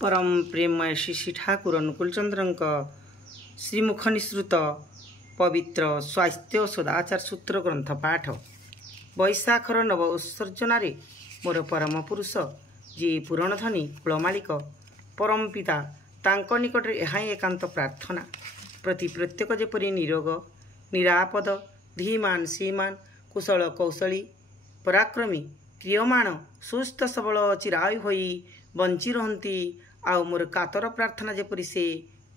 परम प्रेममय श्री ठाकुर अनुकूलचंद्र श्रीमुख निसृत पवित्र स्वास्थ्य सदाचार सूत्र ग्रंथ पाठ वैशाखर नव उत्सर्जन मोर परम पुरुष जी पुरणधनी कुलमालिक परम पिता तांको निकट यह एकांत प्रार्थना प्रति प्रत्येक जेपरी निरोग निरापद धीमान श्रीमान कुशल कौशली पराक्रमी क्रियमाण सुस्थ सबल चिरायु होई बंची रहती आउ मोर कातर प्रार्थना जेपरी से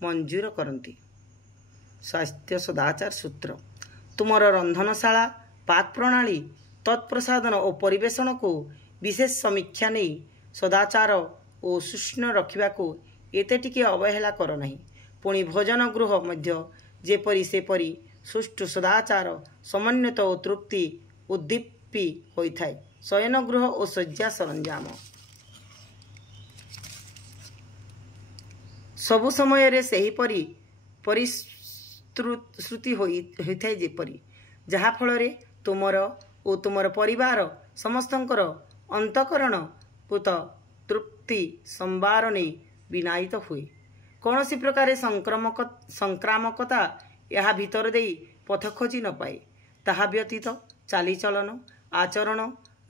मंजूर करती। स्वास्थ्य सदाचार सूत्र तुमर रंधनशाला पाक प्रणाली तत्प्रसादन और परिवेशन को विशेष समीक्षा नहीं सदाचार और सूक्ष्म रखा एते टिके अवहेला कर नहीं। पुणी भोजन गृह मध्य जेपरी सेपरी सुष्ठु सदाचार समन्वित और तृप्ति उद्दीपी होता है। शयन गृह और शय्या सरंजाम सबु समय रे सेहीपरी परिश्रुति होता है जेपरी जहा फल तुमर और तुमर परिवार समस्तंकर अंतकरण पुत तृप्ति संबार नहीं विनायित हुए। कौन सी प्रकार संक्रामकता यह भीतर दे पथ खोजी न पाए। ताहा व्यतीत चालीचलन आचरण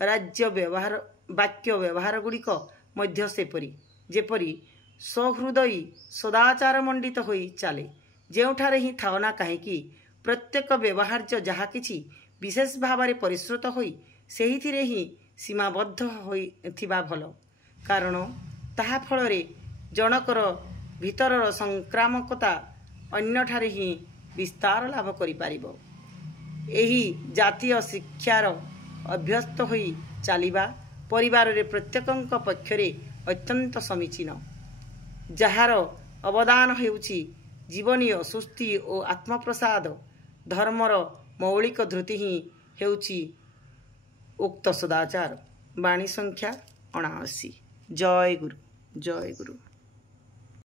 राज्य व्यवहार वाक्य व्यवहार गुड़िक मध्य सेपरी जेपरी सहृदयी सदाचार मंडित होई चले जेउठारे ही थाओना कहीं प्रत्येक व्यवहार्य जहा किछि विशेष भाव में परिश्रुत होई सेहिथिरे ही सीमाबद्ध होई थिबा भल कारण ताहा फल रे जनकर भीतर संक्रामकता अन्यठारे ही विस्तार लाभ करि पारिबो। एही जातीय शिक्षार अभ्यस्त होई चलिबा परिवार रे प्रत्येकंक पक्षरे अत्यंत समीचीन जार अवदान हेउछि जीवनीय सुस्ति और आत्मप्रसाद धर्मर मौलिक धृति ही हेउछि उक्त सदाचार। वाणी संख्या 79। जय गुरु जय गुरु।